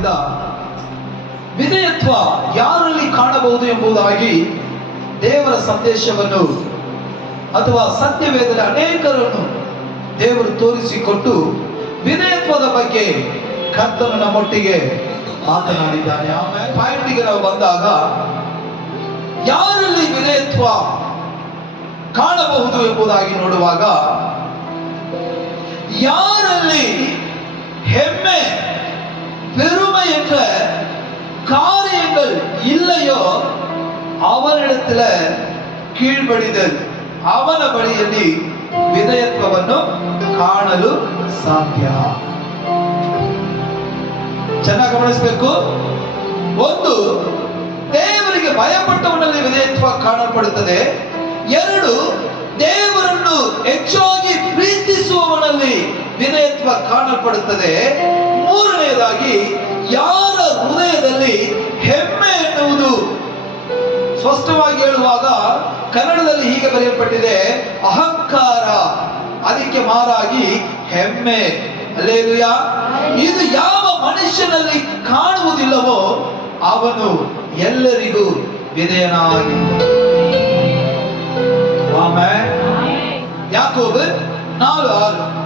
ವಾಕ್ಯದಿಂದ ವಿಧೇಯತ್ವ ಯಾರಲ್ಲಿ ಕಾಣಬಹುದು ಎಂಬುದಾಗಿ ದೇವರ ಸಂದೇಶವನ್ನು ಅಥವಾ ಸತ್ಯವೇದದ ಅನೇಕರನ್ನು ದೇವರು ತೋರಿಸಿಕೊಟ್ಟು ವಿಧೇಯತ್ವದ ಬಗ್ಗೆ ಕರ್ತನು ನಮ್ಮೊಟ್ಟಿಗೆ ಮಾತನಾಡಿದ್ದಾನೆ. ಆಮೇಲೆ ಪಾಯಿಂಟಿಗೆ ನಾವು ಬಂದಾಗ ಯಾರಲ್ಲಿ ವಿಧೇಯತ್ವ ಕಾಣಬಹುದು ಎಂಬುದಾಗಿ ನೋಡುವಾಗ, ಯಾರಲ್ಲಿ ಹೆಮ್ಮೆ பெருமை என்ற காரியங்கள் இல்லையோ ಅವನಿடத்தில் ಕೀழ்ಪಡಿದಲ್, ಅವನ ಬಳಿಯಲ್ಲಿ ವಿಧೇಯತ್ವವನ್ನು ಕಾಣಲು ಸಾಧ್ಯ. ಚೆನ್ನಾಗಿ ಗಮನಿಸಬೇಕು. ಒಂದು, ದೇವರಿಗೆ ಭಯಪಟ್ಟವನಲ್ಲಿ ವಿಧೇಯತ್ವ ಕಾಣಲ್ಪಡುತ್ತದೆ. ಎರಡು, ದೇವರನ್ನು ಹೆಚ್ಚಾಗಿ ಪ್ರೀತಿಸುವವನಲ್ಲಿ ವಿಧೇಯತ್ವ ಕಾಣಲ್ಪಡುತ್ತದೆ. ಮೂರನೆಯದಾಗಿ, ಯಾರ ಹೃದಯದಲ್ಲಿ ಹೆಮ್ಮೆ ಎನ್ನುವುದು, ಸ್ಪಷ್ಟವಾಗಿ ಹೇಳುವಾಗ ಕನ್ನಡದಲ್ಲಿ ಹೀಗೆ ಬರೆಯಲ್ಪಟ್ಟಿದೆ, ಅಹಂಕಾರ, ಅದಕ್ಕೆ ಮಾರಾಗಿ ಹೆಮ್ಮೆ. ಹಲ್ಲೆಲೂಯಾ. ಇದು ಯಾವ ಮನುಷ್ಯನಲ್ಲಿ ಕಾಣುವುದಿಲ್ಲವೋ ಅವನು ಎಲ್ಲರಿಗೂ ವಿಧೇಯನಾಗಿ. ಆಮೆನ್. ಯಾಕೋಬ 4:6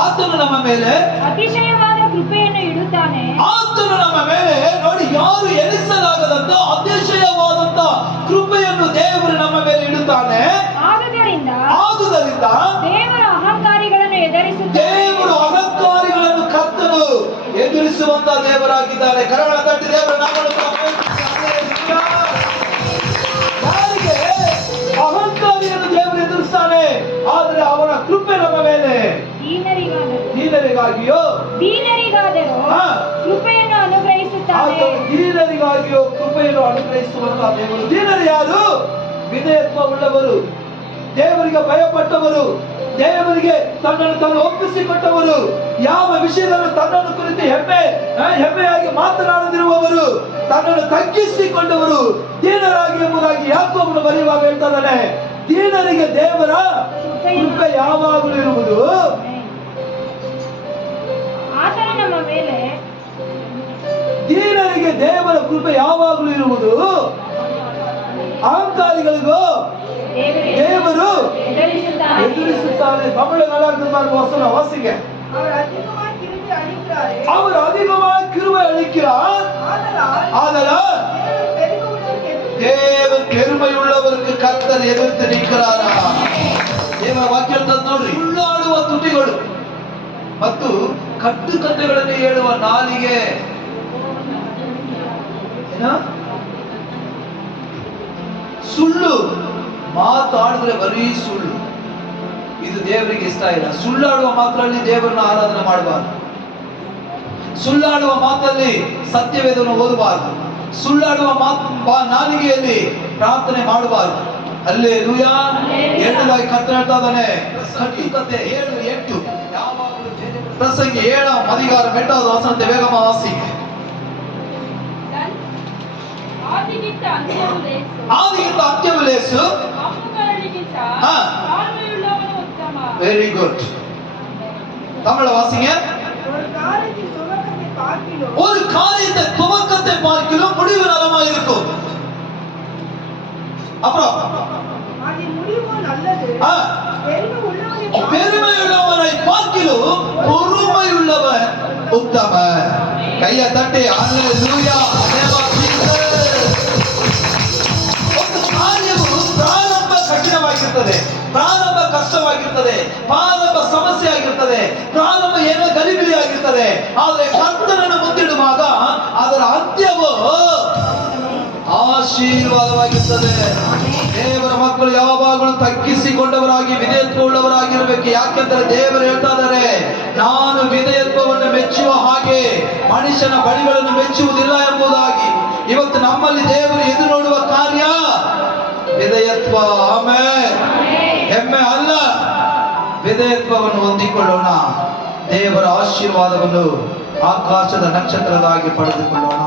ಆತನು ನಮ್ಮ ಮೇಲೆ ಅತಿಶಯವಾದ ಕೃಪೆಯನ್ನು ಇಡುತ್ತಾನೆ. ಆತನು ನಮ್ಮ ಮೇಲೆ, ನೋಡಿ, ಯಾರು ಎಣಿಸಲಾಗದಂತ ಅತಿಶಯವಾದಂತ ಕೃಪೆಯನ್ನು ದೇವರು ನಮ್ಮ ಮೇಲೆ ಇಡುತ್ತಾನೆ. ಆದುದರಿಂದ ದೇವರು ಅಹಂಕಾರಿಗಳನ್ನು ಎದುರಿಸುತ್ತಾನೆ. ದೇವರು ಅಹಂಕಾರಿಗಳನ್ನು ಕರ್ತನು ಎದುರಿಸುವಂತ ದೇವರಾಗಿದ್ದಾನೆ. ಕರಗಳ ತಟ್ಟಿ ದೇವರ ನಾಮವನ್ನು ಯಾರಿಗೆ ಅಹಂಕಾರಿಯನ್ನು ದೇವರು ಎದುರಿಸ್ತಾನೆ, ಆದರೆ ಅವರ ಕೃಪೆ ನಮ್ಮ ಮೇಲೆ ದೀನರಿಗಾಗಿಯೋ ಕೃಪೆಯನ್ನು ಅನುಗ್ರಹಿಸುತ್ತಾನೆ. ದೀನರಿಗಾಗಿಯೋ ಕೃಪೆಯನ್ನು ಅನುಗ್ರಹಿಸುವಂತ ದೇವರು. ದೀನರು ಯಾರು? ವಿಧೇಯತ್ವ ಉಳ್ಳವರು, ದೇವರಿಗೆ ಭಯಪಟ್ಟವರು, ದೇವರಿಗೆ ತನ್ನನ್ನು ತಾನು ಒಪ್ಪಿಸಿಕೊಟ್ಟವರು, ಯಾವ ವಿಷಯದಲ್ಲಿ ತನ್ನನ್ನು ಕುರಿತು ಹೆಮ್ಮೆಯಾಗಿ ಮಾತನಾಡದಿರುವವರು, ತನ್ನನ್ನು ತಗ್ಗಿಸಿಕೊಂಡವರು ದೀನರಾಗಿ ಎಂಬುದಾಗಿ ಯಾಕೋಬನು ಬರೆಯುವಾಗ ಹೇಳ್ತಾ ಇದ್ದಾನೆ. ದೀನರಿಗೆ ದೇವರ ಕೃಪೆ ಯಾವಾಗಲೂ ಇರುವುದು. ದೀನರಿಗೆ ದೇವರ ಕೃಪೆ ಯಾವಾಗಲೂ ಇರುವುದು. ಅಹಂಕಾರಿಗಳಿಗೂ ದೇವರು ಎದುರಿಸುತ್ತಾನೆ. ತಮಿಳು ನಡಾಡ್ದು ವಾಸಿಗೆ அவர் அதிகமாக கிருபை அளிக்கிறார். ஆதலால் தேவன் பெருமை உள்ளவருக்கு கர்த்தர் ಎದುರಿಸಿ ನಿಂತಿರಾರಾ. ದೇವರ ವಾಕ್ಯ ನೋಡ್ರಿ. ಸುಳ್ಳಾಡುವ ತುಟಿಗಳು ಮತ್ತು ಕಟ್ಟುಕಥೆಗಳನ್ನು ಹೇಳುವ ನಾಲಿಗೆ, ಸುಳ್ಳು ಮಾತಾಡಿದ್ರೆ ಬರೀ ಸುಳ್ಳು, ಇದು ದೇವರಿಗೆ ಇಷ್ಟ ಇಲ್ಲ. ಸುಳ್ಳಾಡುವ ಮಾತಲ್ಲಿ ದೇವರನ್ನ ಆರಾಧನೆ ಮಾಡಬಾರ್ದು. ಸುಳ್ಳಾಡುವ ಮಾತಲ್ಲಿ ಸತ್ಯವೇದವನ್ನು ಓದಬಾರದು. ಸುಳ್ಳಾಡುವ ನಾಲಿಗೆಯಲ್ಲಿ ಪ್ರಾರ್ಥನೆ ಮಾಡಬಾರದು. ಹಲ್ಲೆಲೂಯಾ. ಎರಡದಾಗಿ ಕರ್ತನ ಹೇಳ್ತಾ ಇದ್ದಾನೆ, ಕಟ್ಟುಕತೆ 7:8 ಯಾವಾಗಲೂ ಪ್ರಸಂಗಿ 7 ಅಧಿಕಾರ ಮೆಟ್ಟಾದ ವಸಂತ ವೇಗಮ ವಾಸಿಗೆ ಆದಿಗಿಂತ ಅಂತ್ಯವು ಲೇಸು. Very good. ತಮಿಳ வாசிங்க. ஒரு காரியத்தை துவக்கத்தை பார்க்கிலும் முடிவு நலமா இருக்கும். அப்புறம் பெருமை உள்ளவனை பார்க்கிலும் பொறுமை உள்ளவன் உத்தம. கையை தட்டி அல்லேலூயா. ಒಂದು ಕಾರ್ಯವು ಪ್ರಾರಂಭ ಕಠಿಣವಾಗಿರ್ತದೆ, ಪ್ರಾರಂಭ ಕಷ್ಟವಾಗಿರ್ತದೆ, ಪ್ರಾರಂಭ ಸಮಸ್ಯೆ ಆಗಿರ್ತದೆ, ಪ್ರಾರಂಭ ಏನೋ ಗಲಿಬಿಲಿ ಆಗಿರ್ತದೆ. ಆದರೆ ಕರ್ತನನ್ನು ಮುಂದಿಡುವಾಗ ಅದರ ಅಂತ್ಯವು ಆಶೀರ್ವಾದವಾಗಿರ್ತದೆ. ದೇವರ ಮಕ್ಕಳು ಯಾವಾಗಲೂ ತಗ್ಗಿಸಿಕೊಂಡವರಾಗಿ ವಿಧೇಯತ್ವವುಳ್ಳವರಾಗಿರಬೇಕು. ಯಾಕೆಂದರೆ ದೇವರು ಹೇಳ್ತಾ ಇದ್ದಾರೆ, ನಾನು ವಿಧೇಯತ್ವವನ್ನು ಮೆಚ್ಚುವ ಹಾಗೆ ಮನುಷ್ಯನ ಬಳಿಗಳನ್ನು ಮೆಚ್ಚುವುದಿಲ್ಲ ಎಂಬುದಾಗಿ. ಇವತ್ತು ನಮ್ಮಲ್ಲಿ ದೇವರು ಎದುರು ನೋಡುವ ಕಾರ್ಯ ವಿಧೇಯತ್ವ. ಆಮೆನ್. ಹೆಮ್ಮೆ ಅಲ್ಲ, ವಿಧೇಯತ್ವವನ್ನು ಹೊಂದಿಕೊಳ್ಳೋಣ. ದೇವರ ಆಶೀರ್ವಾದವನ್ನು ಆಕಾಶದ ನಕ್ಷತ್ರದಾಗಿ ಪಡೆದುಕೊಳ್ಳೋಣ.